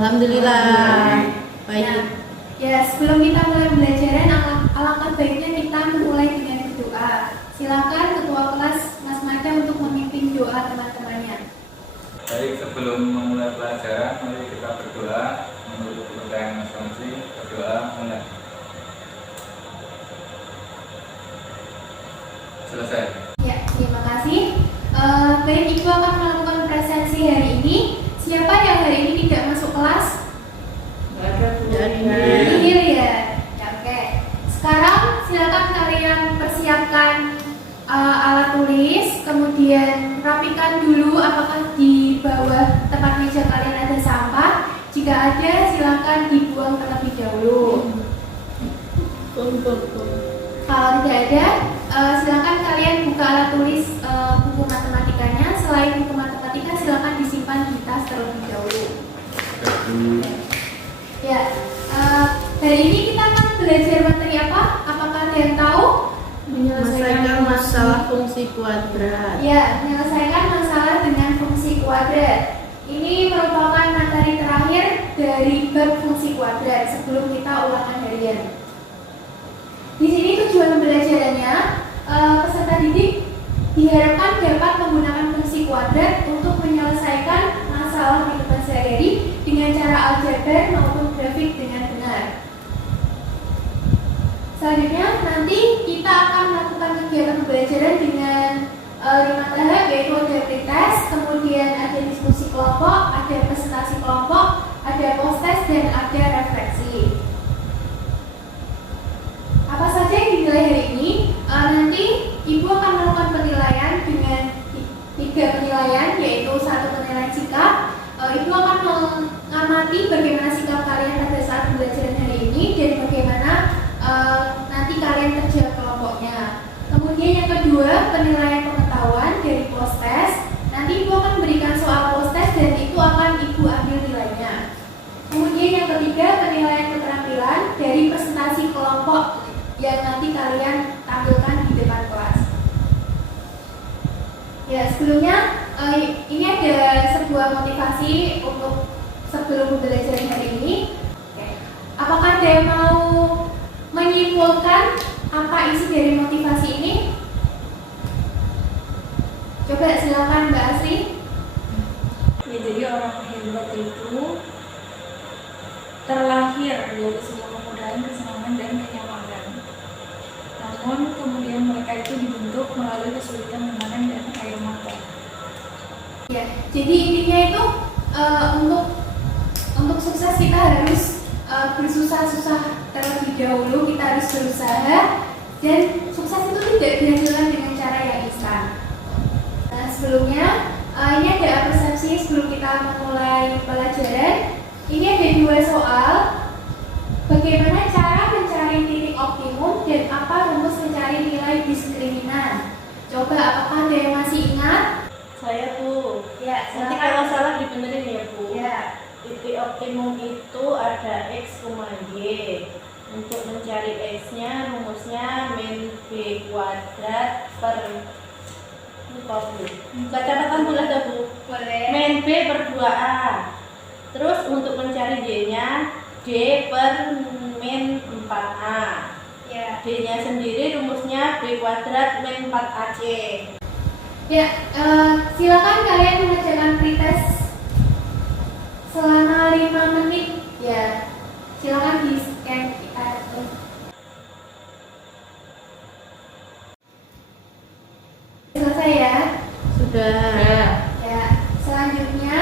Alhamdulillah. Baik. Nah, ya sebelum kita mulai pembelajaran, alangkah baiknya kita memulai dengan berdoa. Silakan ketua kelas Mas Mada untuk memimpin doa teman-temannya. Baik, sebelum memulai pelajaran, mari kita berdoa menurut kepercayaan masing-masing. Berdoa mulai. Selesai. Ya, terima kasih. Baik, Ibu akan melakukan presensi hari ini. Siapa yang hari ini tidak masuk kelas? Nihil ya. Ya, oke. Sekarang silakan kalian persiapkan alat tulis, kemudian rapikan dulu apakah di bawah tempat meja kalian ada sampah. Jika ada, silakan dibuang terlebih dahulu. Kalau tidak ada, silakan kalian buka alat tulis buku matematikanya. Selain buku matematika, silakan disimpan di tas terlebih dahulu. Ya, hari ini kita akan belajar materi apa? Apakah ada yang tahu? Menyelesaikan masalah fungsi kuadrat. Ya, menyelesaikan masalah dengan fungsi kuadrat. Ini merupakan materi terakhir dari bab fungsi kuadrat sebelum kita ulangan harian. Di sini tujuan pembelajarannya, peserta didik diharapkan dapat menggunakan fungsi kuadrat untuk menyelesaikan masalah kehidupan sehari-hari dengan cara aljabar maupun grafik dengan benar. Selanjutnya nanti kita akan melakukan kegiatan pembelajaran dengan 5 tahap, yaitu ada pretest, kemudian ada diskusi kelompok, ada presentasi kelompok, ada post-test, dan ada refleksi. Apa saja yang dinilai hari ini? Nanti Ibu akan melakukan penilaian dengan 3 penilaian, yaitu 1 penilaian sikap. Ibu akan mengamati bagaimana sikap kalian pada saat pembelajaran hari ini dan bagaimana nanti kalian kerja kelompoknya. Kemudian yang kedua, penilaian pengetahuan dari post-test. Nanti Ibu akan memberikan soal post-test dan itu akan Ibu ambil nilainya. Kemudian yang ketiga, penilaian keterampilan dari presentasi kelompok yang nanti kalian tampilkan di depan kelas. Ya, sebelumnya ini ada sebuah motivasi untuk sebelum pembelajaran hari ini. Oke. Apakah ada yang mau menyimpulkan apa isi dari motivasi ini? Coba silakan Mbak Asri. Ya, jadi orang hebat itu terlahir dari sebuah kemudahan, kesenangan, dan kenyamanan. Namun kemudian mereka itu dibentuk melalui kesulitan, tekanan, dan air mata. Ya, jadi intinya itu untuk sukses kita harus bersusah-susah terlebih dahulu, kita harus berusaha, dan sukses itu tidak dihasilkan dengan cara yang instan. Nah, sebelumnya ini ada persepsi sebelum kita memulai pelajaran. Ini ada 2 soal. Bagaimana cara mencari titik optimum dan apa rumus mencari nilai diskriminan? Coba apakah ada yang masih ingat? Saya Bu, Ya, nanti silakan. kalau salah dibenerin ya Bu. Ya. Titik optimum itu ada X, Y. Untuk mencari X-nya, rumusnya min B kuadrat per lupa Bu. Buka catatan boleh dah Bu? Boleh. Min B per 2A. Terus untuk mencari D-nya, D per min 4A. Ya. D-nya sendiri rumusnya B kuadrat min 4AC. Ya, silakan kalian mengerjakan pretest selama 5 menit. Ya, silakan di scan selesai ya. Sudah. Ya, selanjutnya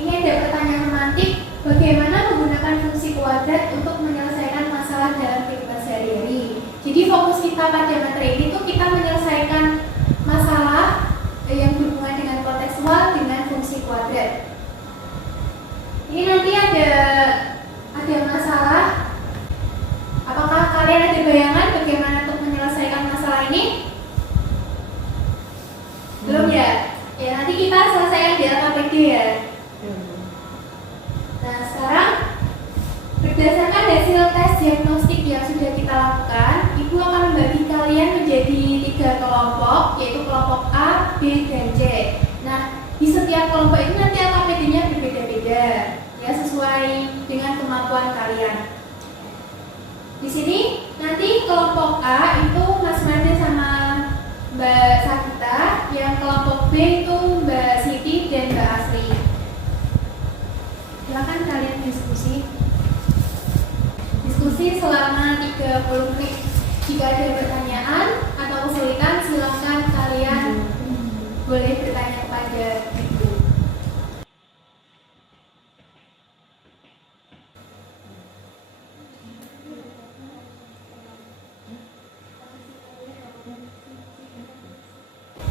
ini ada pertanyaan romantik. Bagaimana menggunakan fungsi kuadrat untuk menyelesaikan masalah dalam kehidupan sehari-hari? Jadi fokus kita pada materi ini tuh kita menyelesaikan masalah yang berhubungan dengan kontekstual dengan fungsi kuadrat. Ini nanti ada masalah. Apakah kalian ada bayangan bagaimana untuk menyelesaikan masalah ini? Belum ya? Ya, nanti kita selesaikan di LKPD ya. Nah, sekarang berdasarkan hasil tes diagnostik yang sudah kita lakukan, Ibu akan membagi kalian menjadi 3 kelompok, yaitu kelompok A, B, dan C. Nah, di setiap kelompok ini nanti LKPD-nya berbeda-beda. sesuai dengan kemampuan kalian. Di sini nanti kelompok A itu Mas Martin sama Mbak Sakita, yang kelompok B itu Mbak Siti dan Mbak Asri. Silakan kalian diskusi selama 30 menit. Jika ada pertanyaan atau kesulitan, silakan kalian boleh bertanya kepada ibu.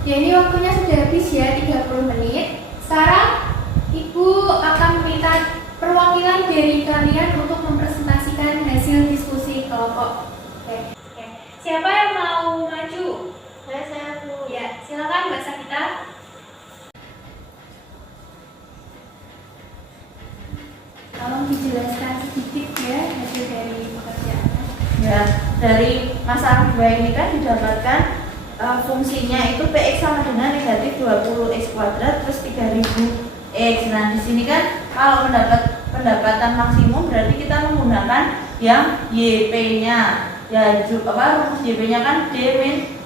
Ya, ini waktunya sudah habis ya, 30 menit. Sekarang Ibu akan meminta perwakilan dari kalian untuk mempresentasikan hasil diskusi kelompok. Oke. Siapa yang mau maju? Saya Bu. Ya, silakan Mbak Sakita. Tolong dijelaskan sedikit ya hasil dari pekerjaannya. Ya, dari masalah 2 ini kan didapatkan fungsinya itu Px sama dengan negatif 20x kuadrat plus 3000x. Nah, di sini kan kalau mendapat pendapatan maksimum berarti kita menggunakan yang YP-nya. Ya, rumus YP-nya kan D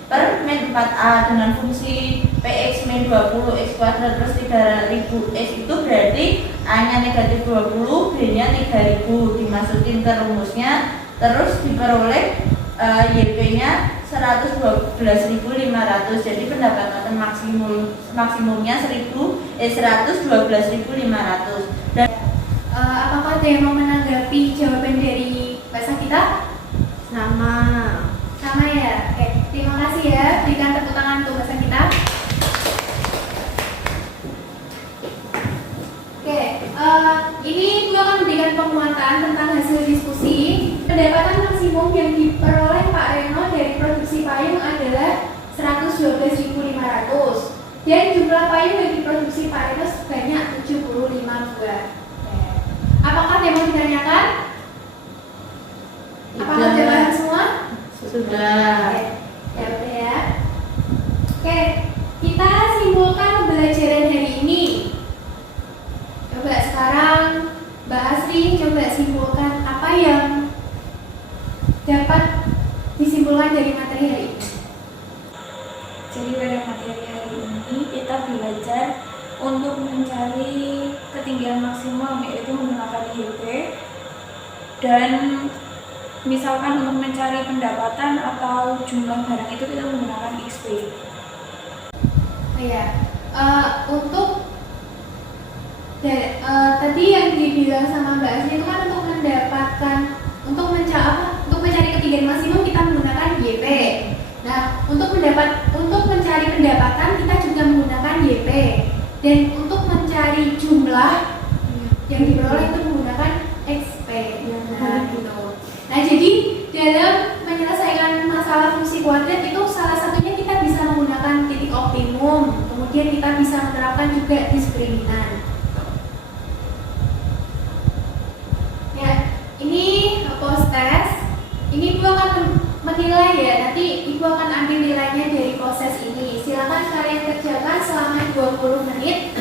per min 4A dengan fungsi Px min 20x kuadrat plus 3000x itu berarti A-nya negatif 20, B-nya 3000, dimasukin ke rumusnya, terus diperoleh YP-nya 112.500. Jadi pendapatan maksimumnya 112.500. Dan apakah ada yang mau menanggapi jawaban dari Mbak Sakita? Sama. Sama ya? Oke, terima kasih ya. Berikan tepuk tangan untuk Mbak Sakita. Oke, ini Ibu akan memberikan penguatan tentang hasil diskusi. Pendapatan maksimum yang diperoleh Pak Reno dari produksi payung adalah 112.500 dan jumlah payung yang diproduksi Pak Reno sebanyak 75 buah. Apakah ada yang mau ditanyakan? Apakah sudah paham semua? Sudah. Oke, ya udah ya. Oke, kita simpulkan pembelajaran hari ini. Coba sekarang Mbak Asri coba simpulkan apa yang dapat disimpulkan dari materi hari ini. Jadi pada materi hari ini kita belajar untuk mencari ketinggian maksimum, yaitu menggunakan YP, dan misalkan untuk mencari pendapatan atau jumlah barang itu kita menggunakan XP. Oh ya, tadi yang dibilang sama Mbak Asri itu kan untuk mencari ketinggian maksimum kita menggunakan YP. Nah, untuk mencari pendapatan kita juga menggunakan YP. Dan untuk mencari jumlah yang diperoleh itu menggunakan XP. Nah, gitu. Nah, jadi dalam menyelesaikan masalah fungsi kuadrat itu salah satunya kita bisa menggunakan titik optimum. Kemudian kita bisa menerapkan juga diskriminan. Ya, ini post test. Ini Ibu akan menilai ya. Nanti Ibu akan ambil nilainya dari proses ini. Silakan kalian kerjakan selama 20 menit.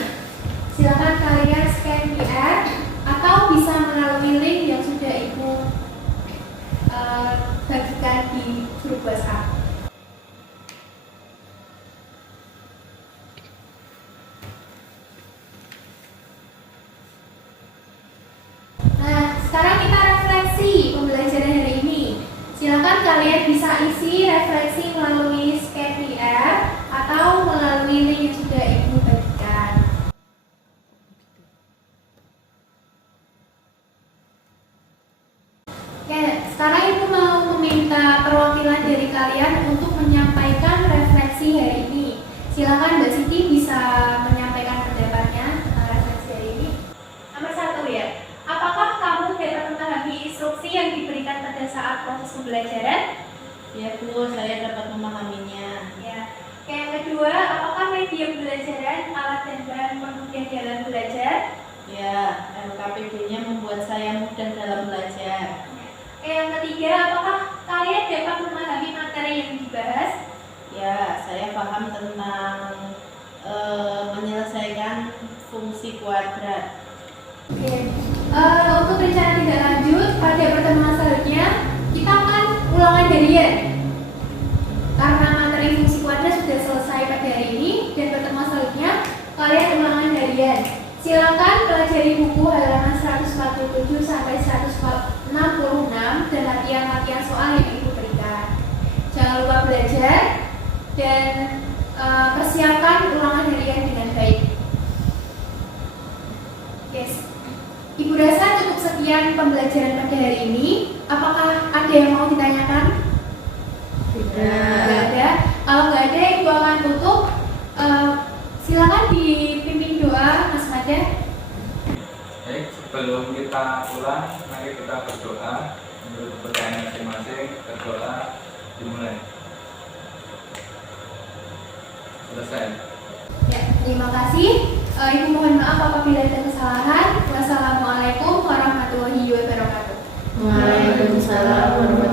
Silakan kalian scan QR atau bisa melalui link yang sudah Ibu bagikan di grup WhatsApp. Nah, sekarang kita refleksi pembelajaran hari ini. Silakan kalian bisa isi refleksi melalui scan QR atau melalui link yang sudah Ibu bagikan. Oke, sekarang Ibu mau meminta perwakilan dari kalian untuk menyampaikan refleksi hari ini. Silakan Mbak Siti bisa menyampaikan pendapatnya tentang refleksi hari ini. Nomor 1 ya. Apakah kamu dapat memahami instruksi yang diberikan pada saat proses pembelajaran? Ya Bu, saya dapat memahaminya. Ya. Oke, yang kedua, apakah media pembelajaran, alat dan bahan pendukung dalam belajar? Ya, LKPD-nya membuat saya mudah dalam belajar. Oke, yang ketiga, apakah kalian dapat memahami materi yang dibahas? Ya, saya paham tentang menyelesaikan fungsi kuadrat. Oke. Kemudian, silakan pelajari buku halaman 147 sampai 166 dan latihan-latihan soal yang Ibu berikan. Jangan lupa belajar dan persiapkan ulangan harian dengan baik. Yes. Ibu rasa cukup sekian pembelajaran pada hari ini. Apakah ada yang mau ditanyakan? Tidak. Nggak ada. Kalau nggak ada, Ibu akan tutup. Silakan dipimpin doa, Mas Mada. Baik, sebelum kita pulang, mari kita berdoa. Menurut kepercayaan masing-masing, berdoa dimulai. Selesai. Ya, terima kasih. Ibu mohon maaf apabila ada kesalahan. Wassalamualaikum warahmatullahi wabarakatuh. Waalaikumsalam warahmatullahi